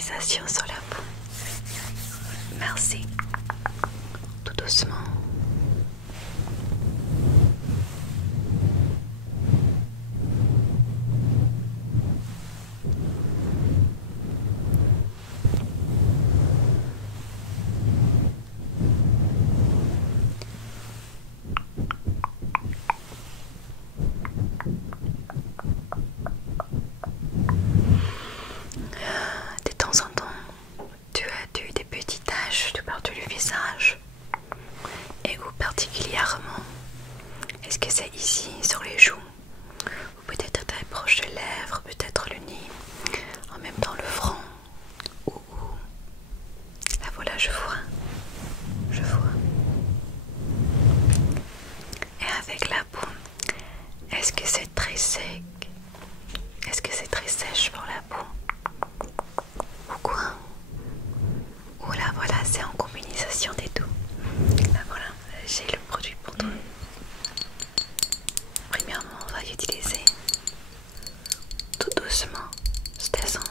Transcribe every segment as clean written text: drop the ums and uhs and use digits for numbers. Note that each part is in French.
mobilisation sur la peau. Merci. Tout doucement. De temps en temps, tu as eu des petites taches de partout du visage. Et où particulièrement? Est-ce que c'est ici, sur les joues? Ou peut-être très proche des lèvres, peut-être le nez, en même temps le front? Ou là voilà, je vois. Je vois. Et avec la peau, est-ce que c'est très sec? Est-ce que c'est très sèche pour la peau? Ou quoi? Ou là voilà, c'est en combinaison des deux. Là voilà, j'ai le produit pour toi. Premièrement, on va utiliser tout doucement cette essence.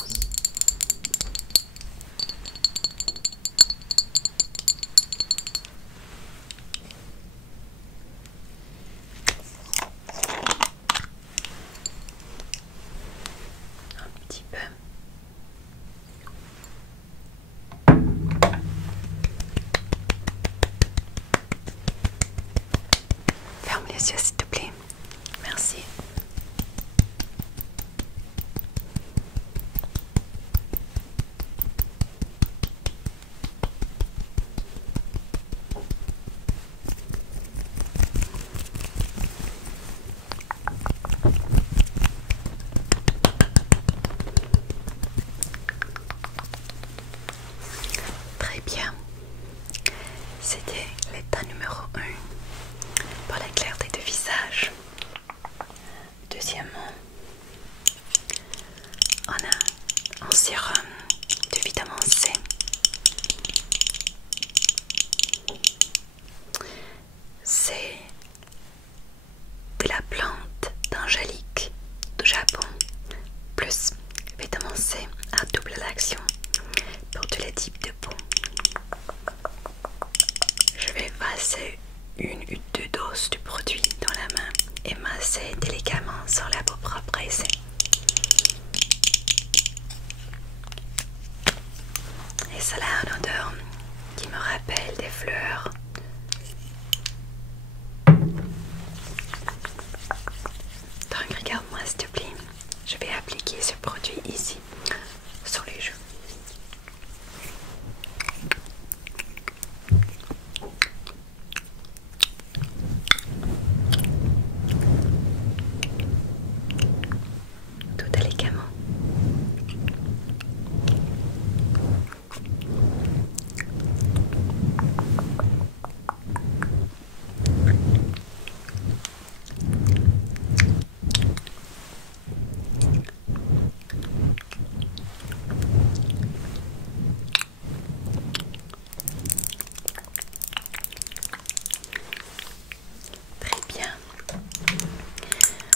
Un petit peu. Ferme les yeux s'il te plaît. Merci. Très bien. C'était l'état numéro 1 pour la clarté de visage. Deuxièmement, on a un sérum de vitamine C. C'est de la plante d'angélique du Japon, plus vitamine C à double action pour tous les types de peau. Je vais passer 1 ou 2 doses du produit dans la main et masser délicatement sur la peau propre ici. Et cela a une odeur qui me rappelle des fleurs. Donc regarde-moi s'il te plaît. Je vais appliquer ce produit ici sur les joues. Tout délicatement. Très bien.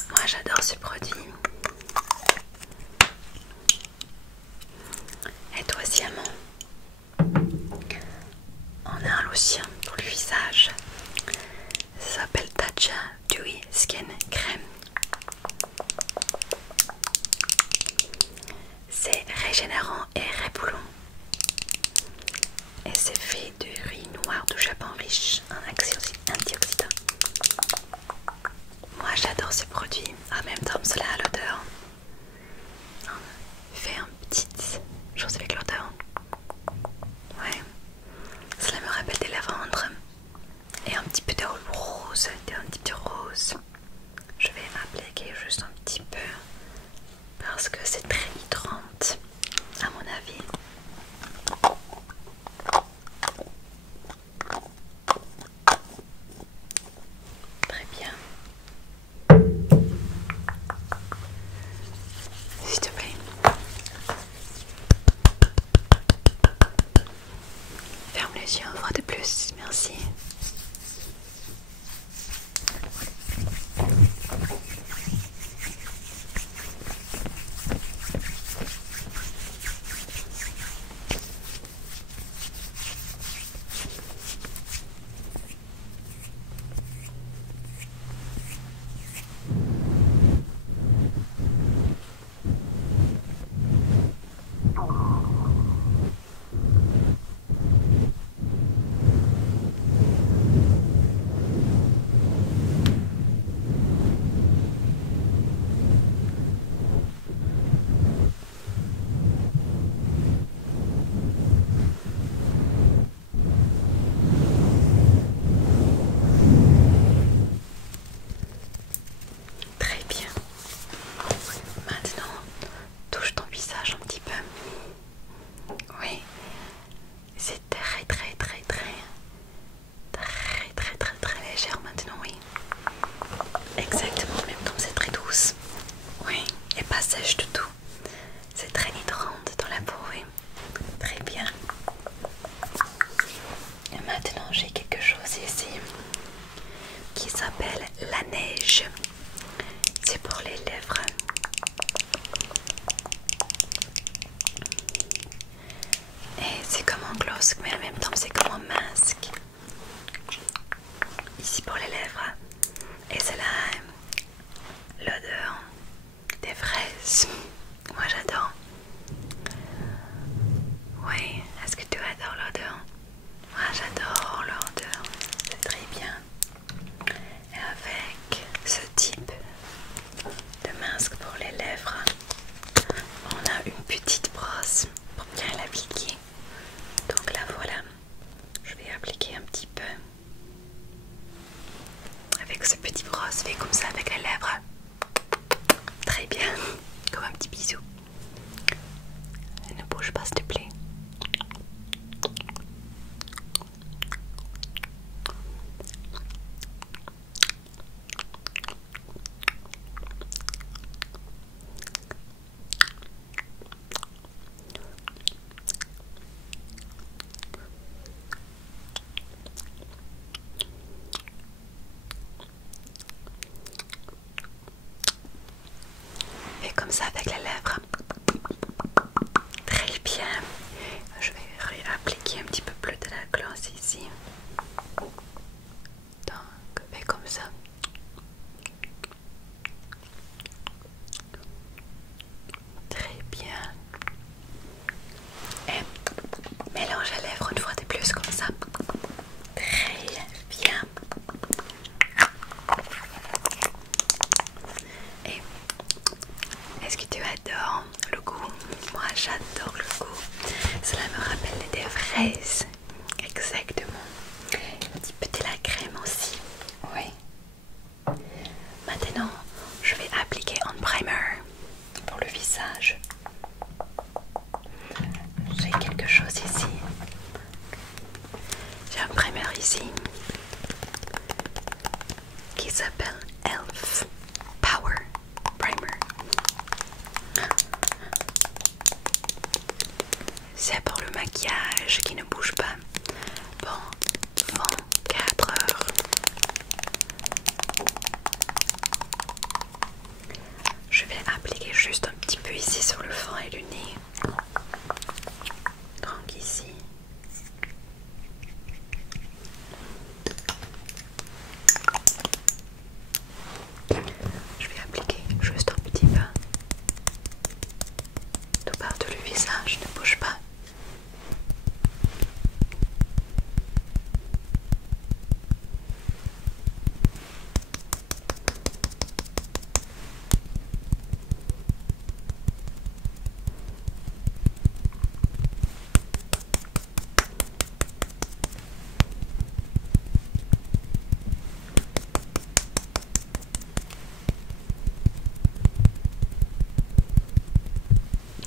Moi j'adore ce produit. Et toi aussi, amant. On a un lotion pour le visage. Ça s'appelle Tatcha Dewy Skin Crème. C'est régénérant et répullant. Et c'est fait de riz noir du Japon riche en antioxydants. Moi j'adore ce produit. En même temps, cela a l'odeur. Fait une petite chose avec l'odeur. Ouais. Cela me rappelle des lavandres. Et un petit peu de rose. Un petit peu de rose. Je vais appliquer juste un petit peu. Parce que c'est très hydrant, à mon avis. Très bien. S'il te plaît. Ferme les yeux une fois de plus, merci. c'est pour le maquillage qui ne bouge pas. Bon, 24 heures. Je vais appliquer juste un petit peu ici sur le front et le nez. Donc ici. Je vais appliquer juste un petit peu. Tout partout le visage, ne bouge pas.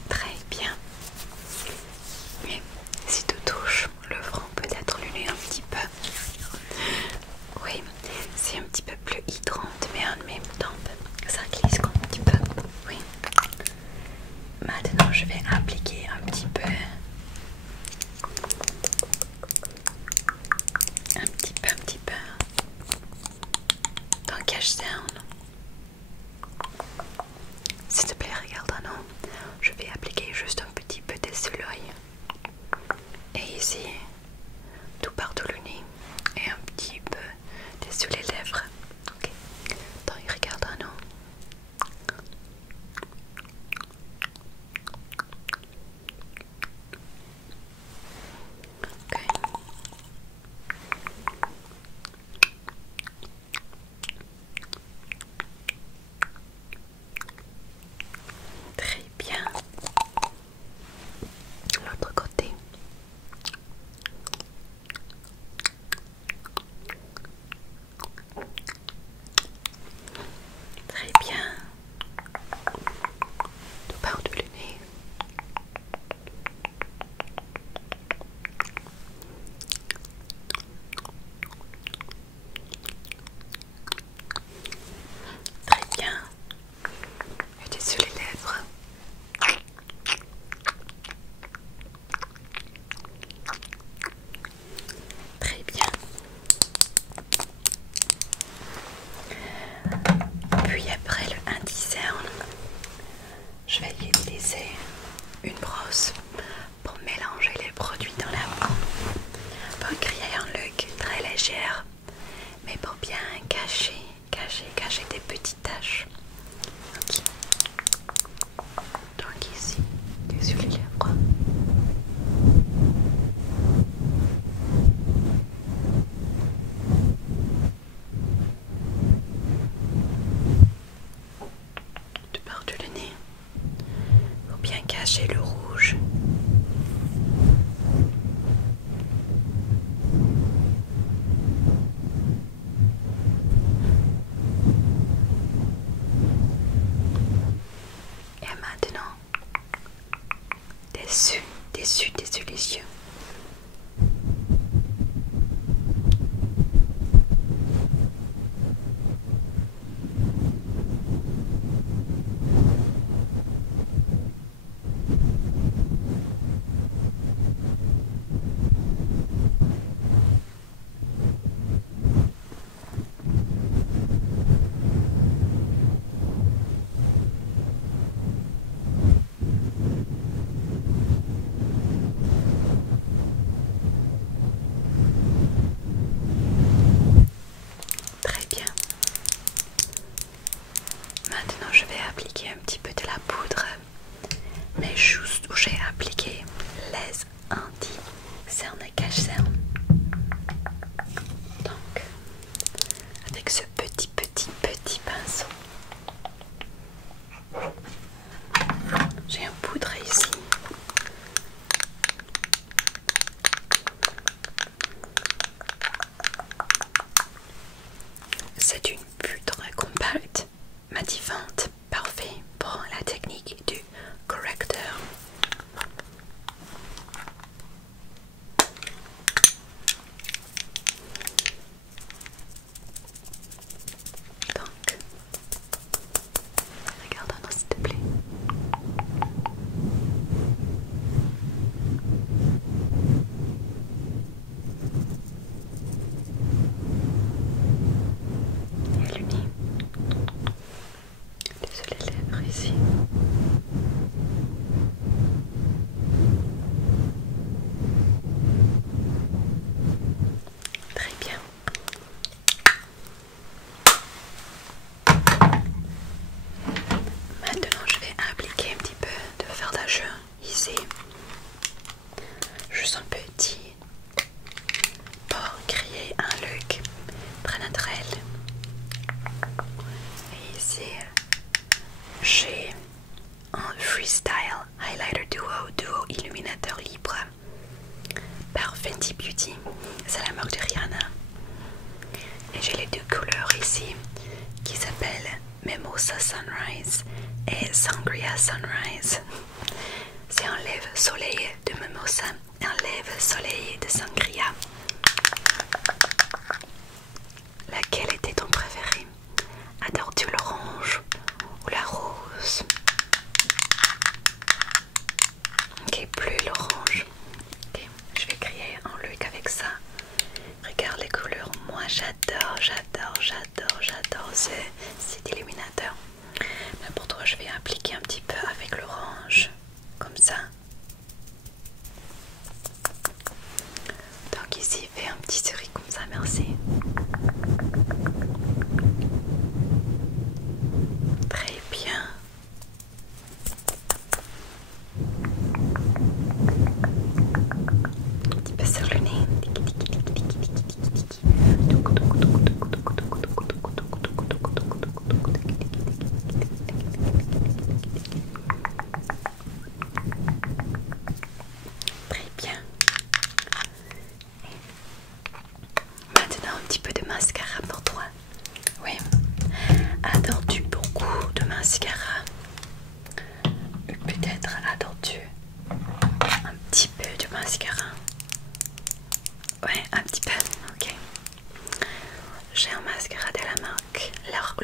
Très bien. Mais si tu touches le front, peut-être le nez un petit peu. Oui, c'est un petit peu plus hydrante, mais en même temps, ça glisse un petit peu. Oui. Maintenant, je vais appliquer un petit peu. Un petit peu. Dans Cash Down. S'il te plaît, regarde, non. Je vais appliquer juste un petit peu dessus l'œil. Et ici, tout partout le nez. Et un petit peu dessus les lèvres. Ok. Donc, regarde, non. Ok. Très bien. L'autre côté. Très bien. Tout partout le nez. Très bien. Et dessus les lèvres. Très bien. Puis après le anti-cerne, je vais utiliser une brosse pour mélanger les produits dans la peau. Pour créer un look très légère, mais pour bien cacher des petites taches. Ok. Donc ici, dessus les lèvres. Du partout le nez. Pour bien cacher le rouge. Et maintenant, dessus les yeux. maquillage ici, juste un petit pour créer un look très naturel. Et ici j'ai un Freestyle Highlighter Duo Illuminateur Libre par Fenty Beauty, c'est la marque de Rihanna. Et j'ai les deux couleurs ici qui s'appellent Mimosa Sunrise et Sangria Sunrise. C'est un lève soleil de Mimosa et un lève soleil de Sangria. Laquelle était ton préféré? Adores-tu l'orange ou la rose? Ok, plus l'orange. Ok, je vais créer un look avec ça. Regarde les couleurs, moi j'adore cet illuminateur. Mais pour toi, je vais appliquer un petit peu avec l'orange, comme ça. Donc ici, fais un petit sourire comme ça, merci. Très bien. Un petit peu sur le nez. Très bien. Maintenant un petit peu de mascara pour toi. Oui. Adores-tu beaucoup de mascara? Peut-être adores-tu un petit peu de mascara? Ouais, un petit peu. Ok. J'ai un mascara de la marque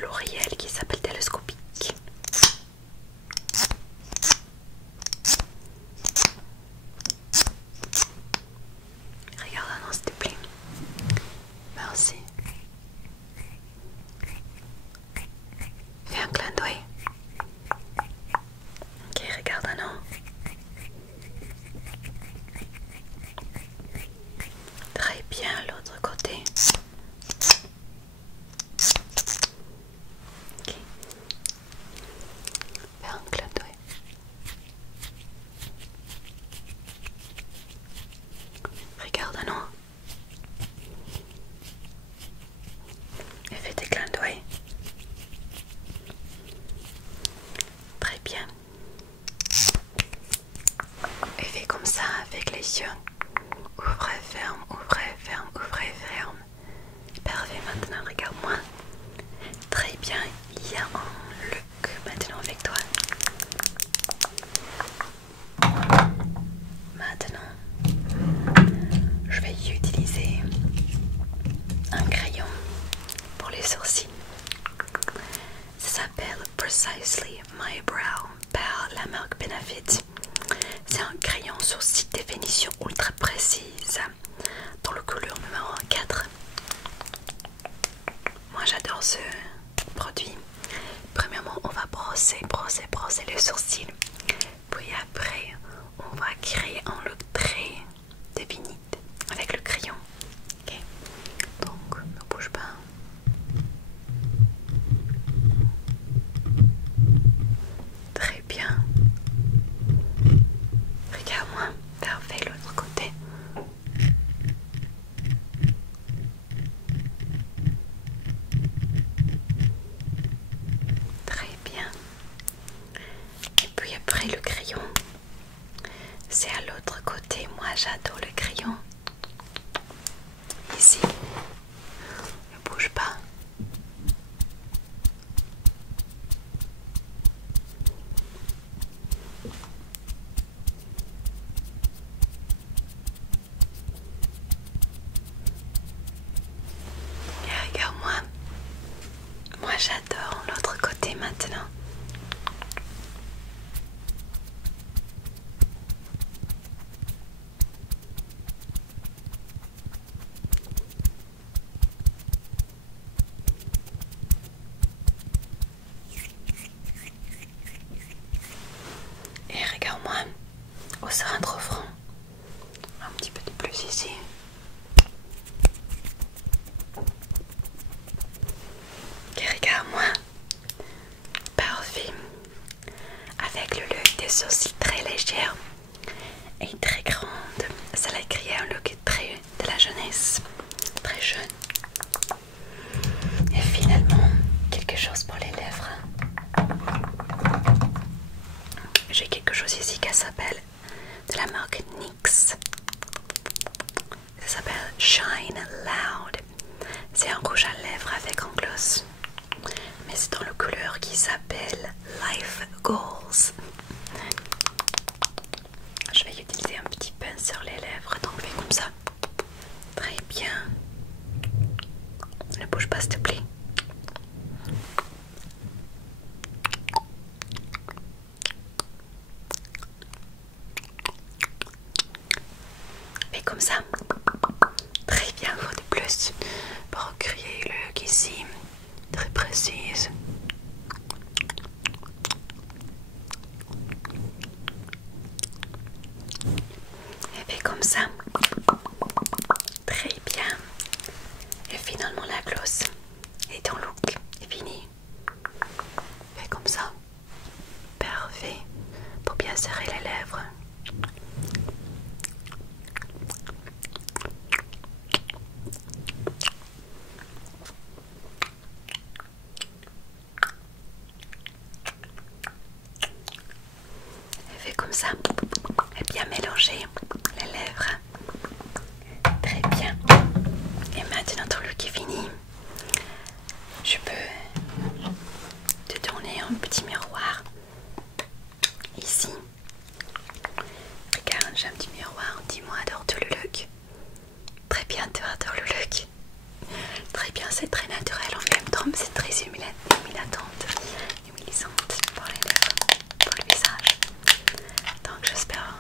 L'Oréal qui s'appelle Télescopique. Regarde-moi s'il te plaît. Merci. Fais un clin d'œil. Ok, regarde-nous. Très bien, l'autre côté. Ok. Fais un clin d'œil. Regarde-nous. Et fais des clins d'œil. Très bien. Et fais comme ça avec les yeux. Ouvre et ferme, ouvre et ferme, ouvre et ferme. Parfait, maintenant regarde-moi. Très bien, il y a un look maintenant avec toi. Maintenant, je vais utiliser un crayon pour les sourcils. Ça s'appelle Precisely My Brow par la marque Benefit. C'est un crayon sourcil définition ultra précise dans le couleur numéro 4. Moi j'adore ce produit. Premièrement, on va brosser les sourcils. Puis après, on va créer un look très défini avec le crayon. Ok, donc ne bouge pas. Très bien. Regarde-moi. Parfait, l'autre côté. Très bien. Et puis après le crayon, c'est à l'autre côté. Moi j'adore le crayon. Ici. Ne bouge pas. Et regarde-moi. Moi j'adore l'autre côté maintenant. Et regarde-moi, au centre au front. Un petit peu de plus ici. Et regarde-moi. Parfait. Avec le look des sourcils très légers. légère et très grande. Ça l'a créé un look très de la jeunesse, très jeune. Et finalement, quelque chose pour les lèvres. J'ai quelque chose ici qui s'appelle de la marque NYX. Ça s'appelle Shine Loud. C'est un rouge à lèvres avec un gloss. Mais c'est dans le couleur qui s'appelle Life Goals. Je vais utiliser un petit pain sur les lèvres, donc fais comme ça. Très bien. Ne bouge pas s'il te plaît. Fais comme ça. Très bien, faut de plus pour créer le look ici. Très précise. Et fais comme ça. Très bien. Et finalement la gloss. Et ton look est fini. Fais comme ça. Parfait. Pour bien serrer les lèvres. Et fais comme ça. Et bien mélanger les lèvres. Très bien. Et maintenant ton look est fini. Je peux te donner un petit miroir ici. Regarde, j'ai un petit miroir. Dis-moi, adores-tu le look? Très bien, tu adores le look. Très bien, c'est très naturel en même temps, c'est très humiliante, humilisante pour les lèvres, pour le visage. Donc j'espère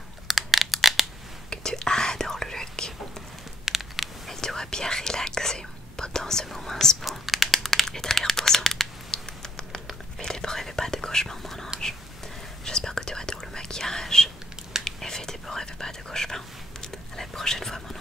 que tu adores le look. Et tu vas bien relaxer pendant ce moment spa et très reposant. Fais des beaux rêves et pas de cauchemars, mon ange. J'espère que tu adores le maquillage. Et fais des beaux rêves et pas de cauchemars. À la prochaine fois, mon